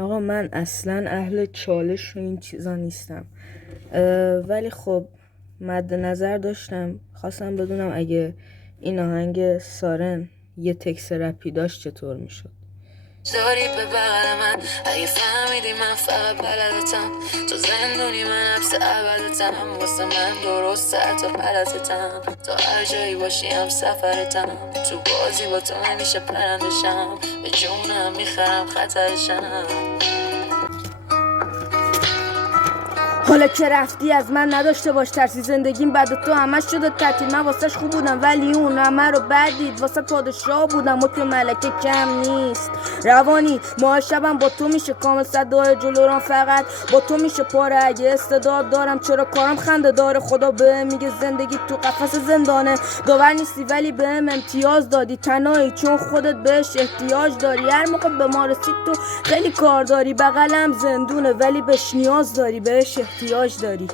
آقا من اصلا اهل چالش و این چیزا نیستم. ولی خب مد نظر داشتم، خواستم بدونم اگه این آهنگ سارن یه تکس رپی داشت چطور میشد. داری به بغل من اگه فهمیدی من فقط بلدتم، تو زندونی من حبس ابدتم، واسه من درسته حتی غلطتم، تا هر جایی باشی هم سفرتم، تو بازی با تو همیشه پرندشم، به جونم میخرم خطرشم. حالا که رفتی از من نداشته باش ترسی، زندگیم بعد تو همش شده تعطیل. من واسش خوب بودم ولی اون همه رو بدید، واسه پادشاه بودم و تو ملکه کم نیست. روانی ماه شبم با تو میشه کامل، صدای جلوران فقط با تو میشه پاره. اگه استعداد دارم چرا کارم خنده داره؟ خدا به میگه زندگی تو قفس زندانه، داور نیستی ولی بهم امتیاز دادی، تنهایی چون خودت بهش احتیاج داری. هر موقع به ما رسید تو خیلی کار داری، بغلم زندونه ولی بهش نیاز داری، بهش احتیاج داری.